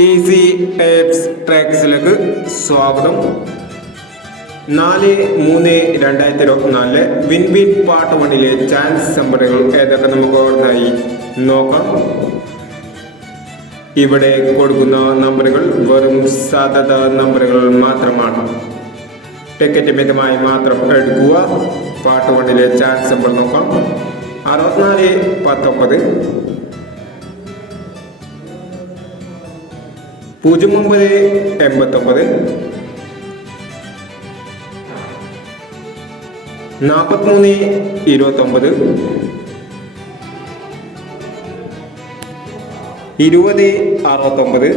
Easy tapes ട്രാക്സിലേക്ക് സ്വാഗതം. നാല് മൂന്ന് രണ്ടായിരത്തി ഇരുപത്തിനാലിലെ വിൻ വിൻ പാർട്ട് വണ്ണിലെ ചാൻസ് നമ്പറുകൾ ഏതൊക്കെ നമുക്ക് ഓർമ്മയായി നോക്കാം. ഇവിടെ കൊടുക്കുന്ന നമ്പറുകൾ വെറും സാധ്യത നമ്പറുകൾ മാത്രമാണ്. ടിക്കറ്റ് മിതമായി മാത്രം എടുക്കുക. പാർട്ട് വണ്ണിലെ ചാൻസ് നമ്പർ നോക്കാം. അറുപത്തിനാല് പത്തൊമ്പത് പൂജ്യം ഒമ്പത് എൺപത്തൊമ്പത്. നാൽപ്പത്തിമൂന്ന് ഇരുപത്തൊമ്പത്. ഇരുപത് അറുപത്തൊമ്പത്.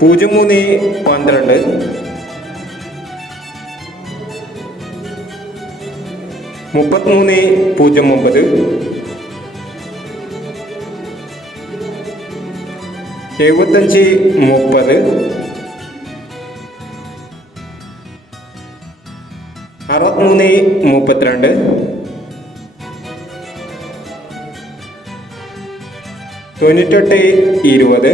പൂജ്യം മൂന്ന് പന്ത്രണ്ട്. മുപ്പത്തിമൂന്ന് പൂജ്യം ഒമ്പത്. എഴുപത്തഞ്ച് മുപ്പത്. അറുപത്തിമൂന്ന് മുപ്പത്തിരണ്ട്. തൊണ്ണൂറ്റെട്ട് ഇരുപത്.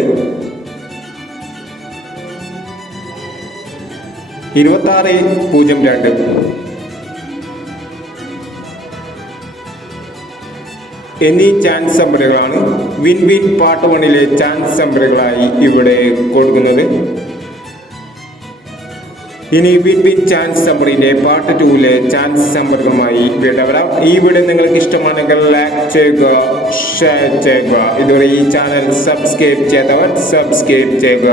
ഇരുപത്താറ് പൂജ്യം രണ്ട്. എന്നീ ചാൻസ് നമ്പറുകളാണ് വിൻ വിൻ പാർട്ട് വണ്ണിലെ ചാൻസ് നമ്പറുകളായി ഇവിടെ കൊടുക്കുന്നത്. ഇനി വിൻ വിൻ ചാൻസ് നമ്പറിന്റെ പാർട്ട് ടൂവിലെ ചാൻസ് നമ്പറുകളുമായി ഇവിടെ വരാം. ഈ വീഡിയോ നിങ്ങൾക്ക് ഇഷ്ടമാണെങ്കിൽ ലൈക്ക് ചെയ്യുക ഷെയർ ചെയ്യുക. ഇതുവരെ ഈ ചാനൽ സബ്സ്ക്രൈബ് ചെയ്തവർ സബ്സ്ക്രൈബ് ചെയ്യുക.